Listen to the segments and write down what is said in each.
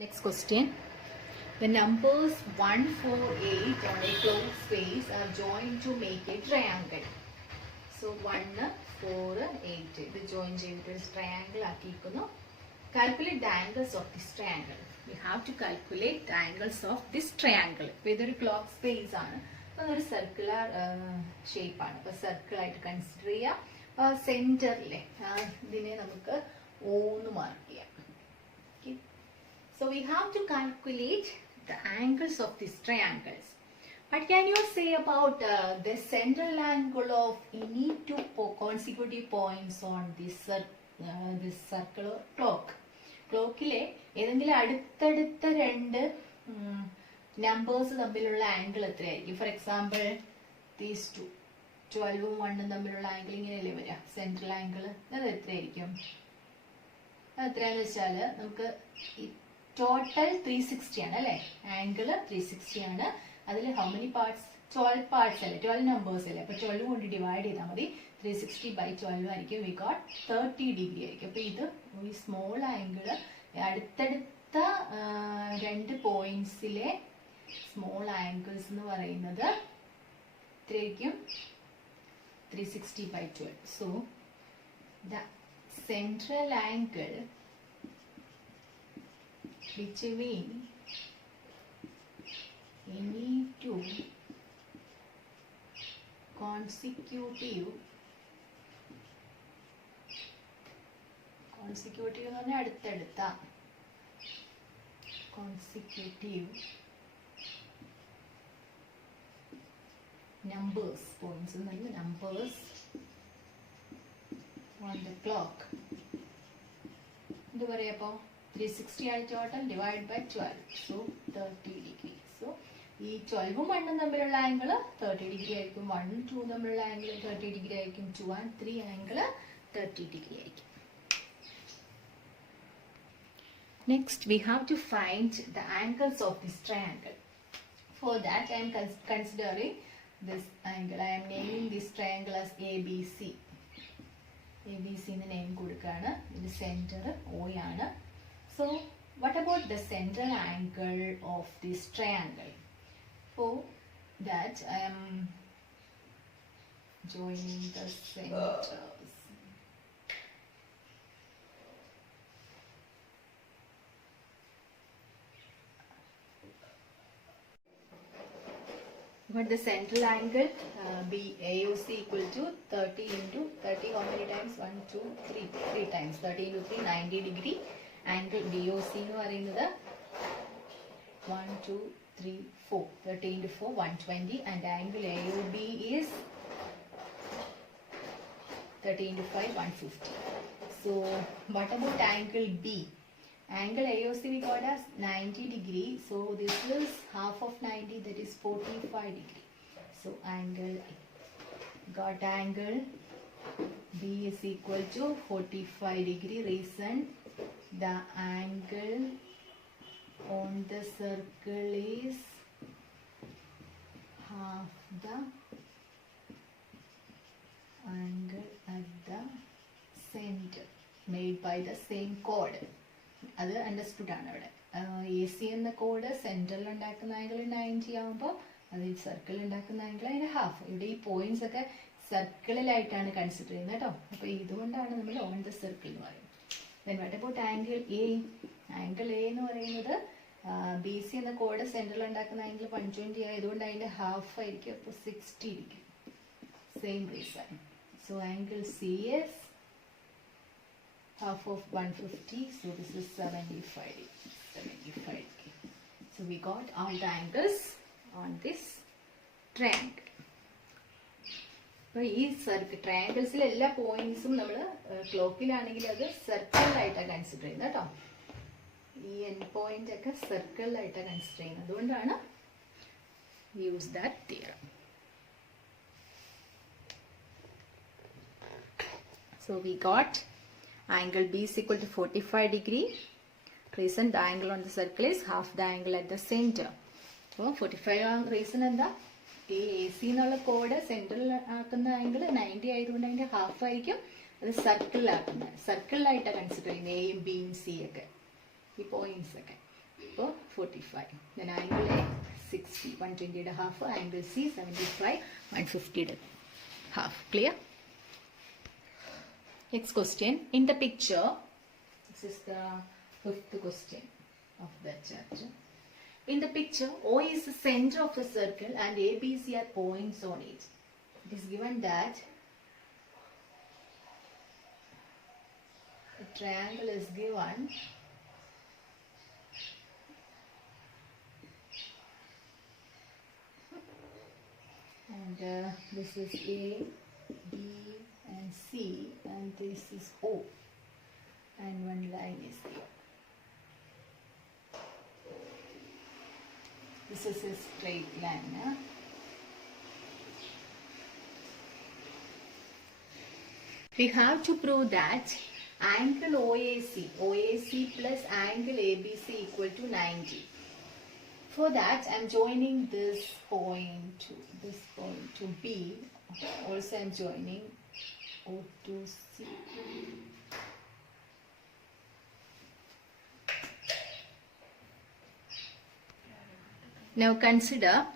Next question. The numbers 1, 4, 8 on a closed space are joined to make a triangle. So 1, 4, 8. The join is triangle. Calculate the angles of this triangle. We have to calculate the angles of this triangle. Whether a clock space or a circular shape. Circle consider center. Okay. So we have to calculate the angles of these triangles. What can you say about the central angle of any two consecutive points on this circular clock? Clockile ഏതെങ്കിലും അടുത്തടുത്ത രണ്ട് numbers തമ്മിലുള്ള angle എത്രയായിരിക്കും? For example these two 12ഉം 1ഉം തമ്മിലുള്ള angle ഇങ്ങനെയല്ലേ വരിക? Central angle അത് എത്രയായിരിക്കും? എത്രയാന്ന് വെച്ചാൽ നമുക്ക് ടോട്ടൽ 360 ആണ് അല്ലേ? ആംഗിൾ 360 ആണ്. അതിൽ ഹൗ മെനി പാർട്സ്? 12 പാർട്സ് അല്ലേ? 12 നമ്പേഴ്സ് അല്ലേ? അപ്പൊ 12 കൊണ്ട് ഡിവൈഡ് ചെയ്താൽ മതി. 360/12 ആയിരിക്കും. വി ഗോട്ട് 30 ഡിഗ്രി ആയിരിക്കും. അപ്പൊ ഇത് ഈ സ്മോൾ ആംഗിൾ അടുത്തടുത്ത രണ്ട് പോയിന്റ്സിലെ സ്മോൾ ആംഗിൾസ് എന്ന് പറയുന്നത് എത്രയായിരിക്കും? 360/12. So the central angle between any two consecutive എന്ന് പറഞ്ഞാൽ അടുത്തടുത്ത consecutive numbers points എന്നല്ല numbers on the clock. എന്ത് പറയാ അപ്പോൾ? 360 ആണ് total, divide by 12. So 30 degree. So ഈ 12ഉം 1ഉം തമ്മിലുള്ള ആംഗിൾ 30 ഡിഗ്രി ആയിരിക്കും. 1ഉം 2ഉം തമ്മിലുള്ള ആംഗിൾ 30 ഡിഗ്രി ആയിരിക്കും. 2 and 3 ആംഗിൾ 30 ഡിഗ്രി ആയിരിക്കും. Next we have to find the angles of this triangle. For that I am considering this angle. I am naming this triangle as ABC. ABC in the name കൊടുക്കാണ്. The center O ആണ്. So what about the central angle of this triangle? For that I am joining the centers. But the central angle AOC equal to 30 into 30. How many times? 1, 2, 3. 3 times. 30 into 3, 90 degree. Angle DOC എന്ന് പറയുന്നത് 1, 2, 3, 4. 30 into 4, 120. And angle AOB is 30 into 5, 150. So what about angle B? Angle AOC we got as 90 degree. So this is half of 90, that is 45 degree. So angle B is equal to 45 degree. Reason the angle on the circle is half the angle at the center made by the same chord. അത് understood ആണ്. അവിടെ AC എന്ന code central ഉണ്ടാക്കുന്ന angle 90 ആകുമ്പോൾ അത് ഈ circle ഉണ്ടാക്കുന്ന angle അതിന് ഹാഫ്. ഇവിടെ ഈ പോയിന്റ്സ് ഒക്കെ സർക്കിളിലായിട്ടാണ് കൺസിഡർ ചെയ്യുന്നത് കേട്ടോ. അപ്പൊ ഇതുകൊണ്ടാണ് നമ്മൾ ഓൺ ദ സർക്കിൾ എന്ന് പറയുന്നത്. Then what about angle A? Angle A എന്ന് പറയുന്നത് BC എന്ന കോഡ് സെൻട്രൽ ഉണ്ടാക്കുന്ന ആംഗിൾ 120 ആയതുകൊണ്ട് അതിന്റെ ഹാഫ് ആയിരിക്കും. അപ്പോൾ 60 degree. Same reason. So angle CS half of 150, so this is 75 degree. So we got all the angles on this triangle. അപ്പോൾ ഈ ട്രയാങ്കിൾസിലെ എല്ലാ പോയിന്റ്സും നമ്മൾ ക്ലോക്കിലാണെങ്കിൽ അത് സർക്കിളിലായിട്ടാണ് കൺസിഡർ ചെയ്യുന്നത് കേട്ടോ. ഈ എൻഡ് പോയിന്റ് ഒക്കെ സർക്കിളിലായിട്ടാണ് കൺസിഡർ ചെയ്യുന്നത്. അതുകൊണ്ടാണ് use that theorem. So we got angle B is equal to 45 degree. Reason the angle on the circle is half the angle at the center. So 45 reason എന്താ? ഈ AC എന്നുള്ള code central ആക്കുന്ന angle 90 ആയതുകൊണ്ട് അതിന്റെ half ആയിരിക്കും. അത് സർക്കിളിലാക്കുന്നത്, സർക്കിളിലായിട്ടാണ് consider ചെയ്യുന്നത് എയും ബിയും സി ഒക്കെ, ഈ പോയിന്റ്സ് ഒക്കെ. 45. Then angle A 60, 120 half. Angle C 75, 150 half. Clear? Next question. In the picture, this is the fifth question of the chapter. In the picture, O is the center of the circle and A, B, C are points on it. It is given that a triangle is given and this is A, B and C and this is O and one line is here. This is a straight line. Huh? We have to prove that angle OAC plus angle ABC equal to 90. For that, I am joining this point to B. Also, I am joining O to C. Now consider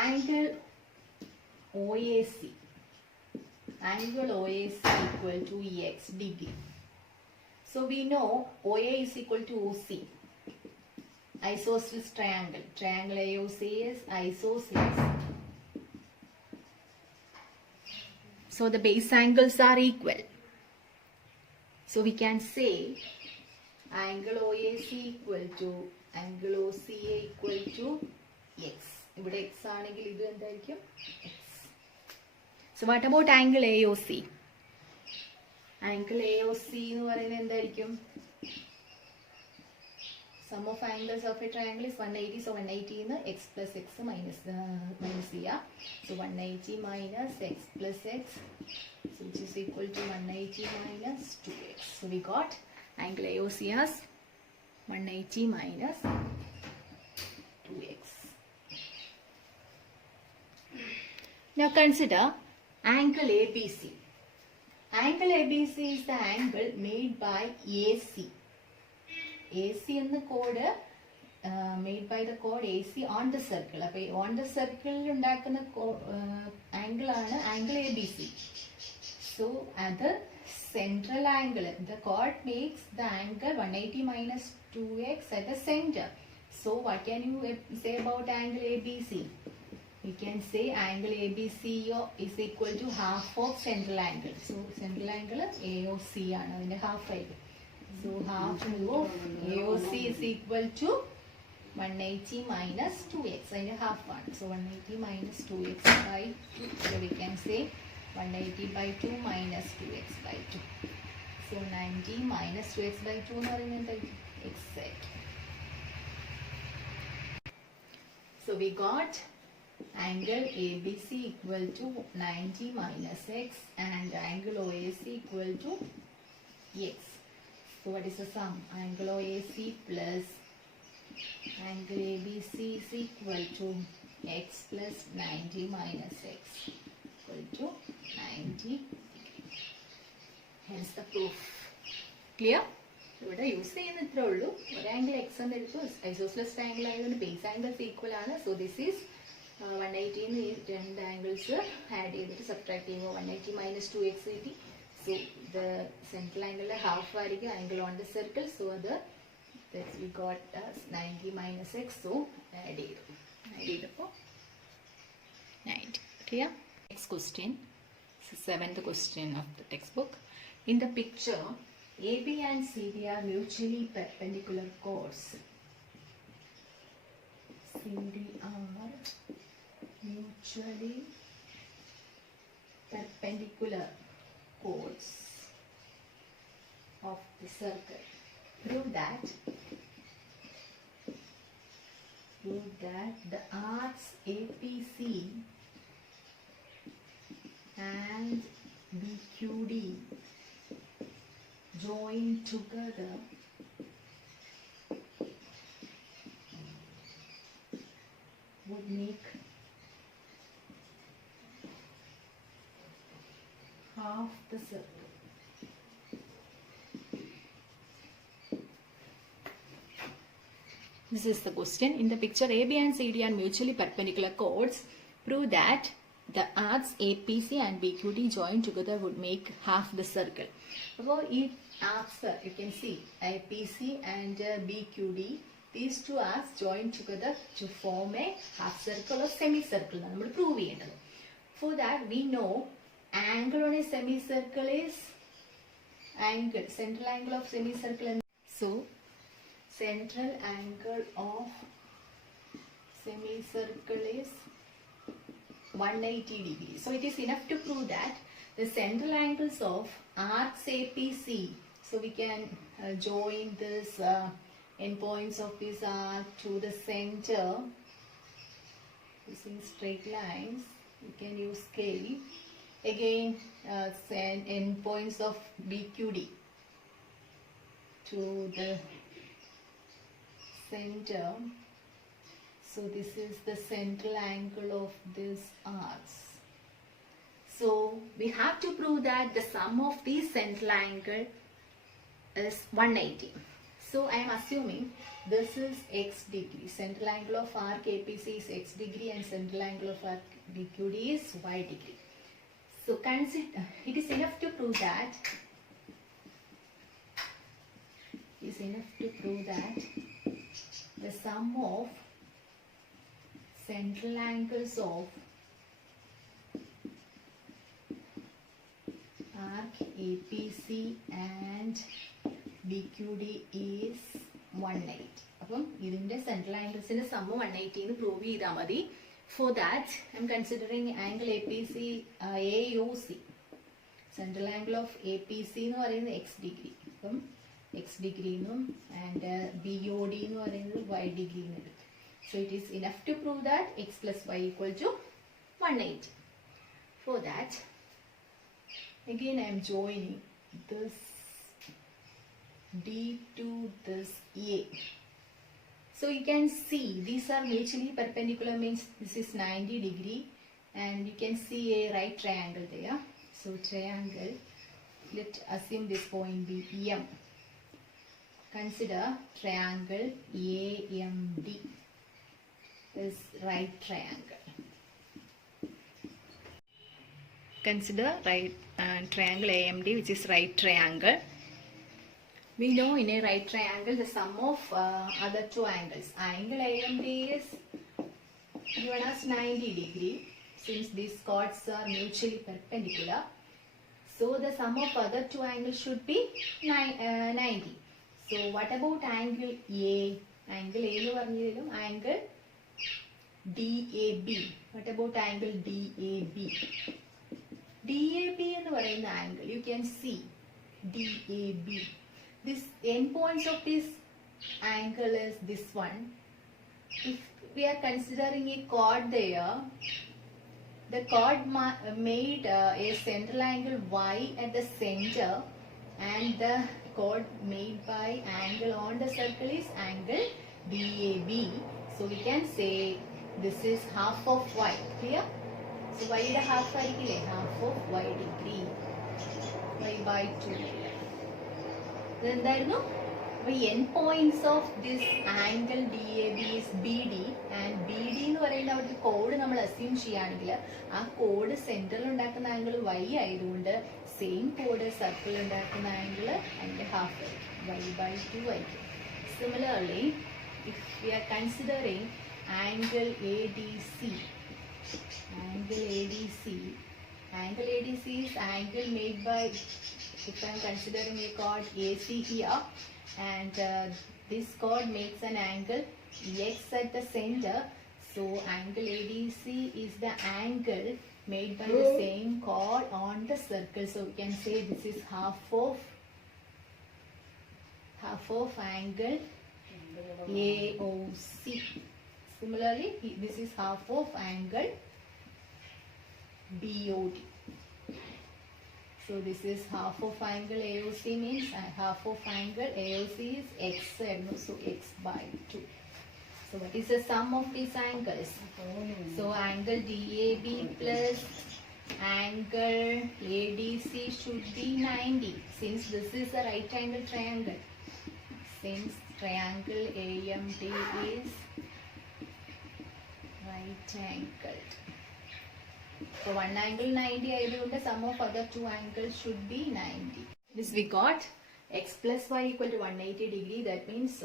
angle OAC. Angle OAC equal to X degree. So we know OA is equal to OC. Isosceles triangle. Triangle AOC is isosceles. So the base angles are equal. So we can say angle OAC equal to angle OCA equal to X. ഇവിടെ X ആണെങ്കിൽ ഇത് എന്തായിരിക്കും? X. So what about angle AOC? Angle AOC എന്ന് പറയുന്നത് എന്തായിരിക്കും? Sum of angles of a triangle is 180. So 180 in x plus x minus here. So 180 minus x plus x, so which is equal to 180 minus 2x. So we got angle AOC as 180 minus 2x. Now consider angle ABC. Angle ABC is the angle made by AC. AC in the chord made by the chord AC on the circle. On the circle angle angle ABC. So at the central angle, the chord makes the angle 180 minus 2x at the center. So what can you say about angle ABC? We can say angle ABC is equal to half of central angle. So central angle AOC is half. So half of AOC is equal to 180 minus 2x and half one. So 180 minus 2x by 2. So we can say 180 by 2 minus 2x by 2. So 90 minus 2x by 2 exact. So we got angle ABC equal to 90 minus x and angle OAC equal to x. So what is the sum? Angle OAC plus angle ABC is equal to x plus 90 minus x equal to 90 degree. Hence the proof. Clear? ഇവിടെ use ചെയ്യുന്നത്രേ ഉള്ളൂ. ഒരു angle X എന്ന് എടുത്തു. Isosceles triangle ആയതുകൊണ്ട് base angles equal ആണ്. So this is 180 ന്ന് ഈ രണ്ട് ആംഗിൾസ് ആഡ് ചെയ്തിട്ട് സബ്ട്രാക്ട് ചെയ്യുമ്പോൾ 180 മൈനസ് 2x കിട്ടി. So the central angle half ആയിരിക്കും angle on the circle. So that we got 90 minus x. So add ചെയ്തപ്പോൾ 90. Clear? Next question. This is 7th question of the textbook. In the picture, AB and CD are mutually perpendicular chords. CD are mutually perpendicular chords of the circle. Prove that the arcs APC and BQD join together would make half the circle. This is the question. In the picture, AB and CD are mutually perpendicular chords. Prove that the arcs APC and BQD joined together would make half the circle. So, in arcs, you can see APC and BQD. These two arcs joined together to form a half circle or semicircle. We will prove it. For that, we know angle on a semicircle is angle, central angle of semicircle. So, central angle of semicircle is 180 degrees. So it is enough to prove that the central angles of arcs APC. So we can join this endpoints of this arc to the center using straight lines. We can use scale. Again, endpoints of BQD to the center. So this is the central angle of this arcs. So we have to prove that the sum of these central angle is 180. So I am assuming this is x degree. Central angle of arc APC is x degree and central angle of arc BQD is y degree. So consider, it is enough to prove that. The sum of central angles of arc APC and BQD is 180. Then, this central angles in the sum of 180 to prove. For that, I am considering angle APC AOC. Central angle of APC is x degree. X degree and BOD is y degree. So it is enough to prove that x plus y equal to 180. For that, again I am joining this D to this A. So you can see these are mutually perpendicular, means this is 90 degree and you can see a right triangle there. So triangle, let's assume this point be M. Consider triangle AMD is right triangle. Consider right triangle AMD, which is right triangle. We know in a right triangle the sum of other two angles. Angle AMD is given as 90 degree. Since these chords are mutually perpendicular, so the sum of other two angles should be 90. So what about angle A? Angle A is angle DAB. What about angle DAB? DAB is angle. You can see DAB. This endpoints of this angle is this one. If we are considering a chord there, the chord made a central angle Y at the center, and the chord made by angle on the circle is angle DAB. So we can say this is half of Y. Clear? So Y is half of Y degree. Y by 2. Then there no endpoints of this angle DAB is BD, and BD എന്ന് പറയുന്ന ഒരു code നമ്മൾ assume ചെയ്യുകയാണെങ്കിൽ ആ code സെന്ററിൽ ഉണ്ടാക്കുന്ന angle y ആയതുകൊണ്ട് same code circle ഉണ്ടാക്കുന്ന ആംഗിൾ അതിന്റെ ഹാഫ് y by 2 ആയിരിക്കും. Similarly, if we are considering angle ADC, angle ADC is angle made by, if I am considering a chord AC here, and this chord makes an angle X at the center. So angle ADC is the angle made by the same chord on the circle. So we can say this is half of angle AOC. Similarly, this is half of angle BOD. So this is half of angle AOC, means half of angle AOC is X, so X by 2. So what is the sum of these angles? So angle DAB plus angle ADC should be 90, since this is a right angle triangle. Since triangle AMD is right angled. So one angle 90 ayukonde sum of other two angles should be 90. This we got x plus y equal to 180 degree. That means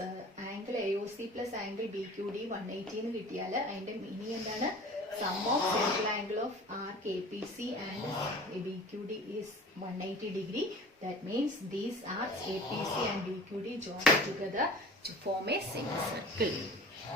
angle AOC plus angle BQD 180 എന്ന് കിട്ടിയാൽ അതിന്റെ ഇനി എന്താണ് sum of central angle of arc APC and BQD is 180 degree. That means these arcs APC and BQD join together to form a semicircle.